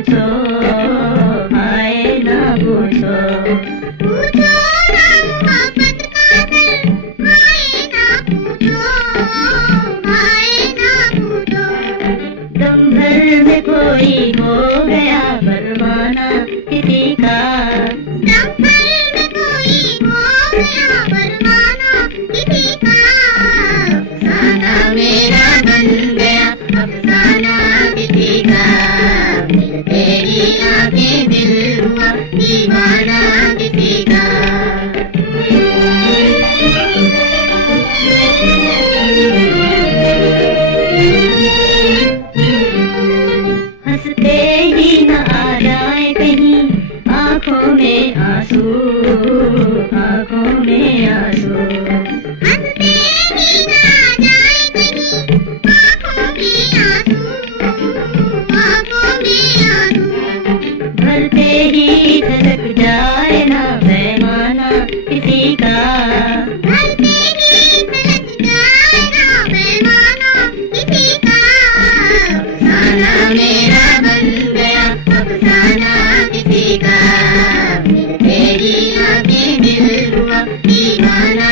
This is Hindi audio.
पूछो, हाय ना पूछो, पूछो ना मोहब्बत का दर, हाय ना पूछो, हाय ना पूछो। दम भर में कोई हो गया परवाना किसी का, दम भर में कोई हो गया परवाना किसी का। अफसाना मेरा बन गया अफसाना किसी का, फिर तेरी आंखें दिल हुआ दीवाना किसी का। हंसते ही न आ जाए कहीं आंखों में आंसू, आंखों में आंसू, हंसते ही ना आ जाए कहीं आंखों में आंसू, आंखों में आंसू। भरते ही झलक जाए ना पैमाना किसी का, भरते ही झलक जाए ना पैमाना किसी का। अफसाना मेरा बन गया अफसाना किसी का, फिर तेरी आंखें दिल हुआ दीवाना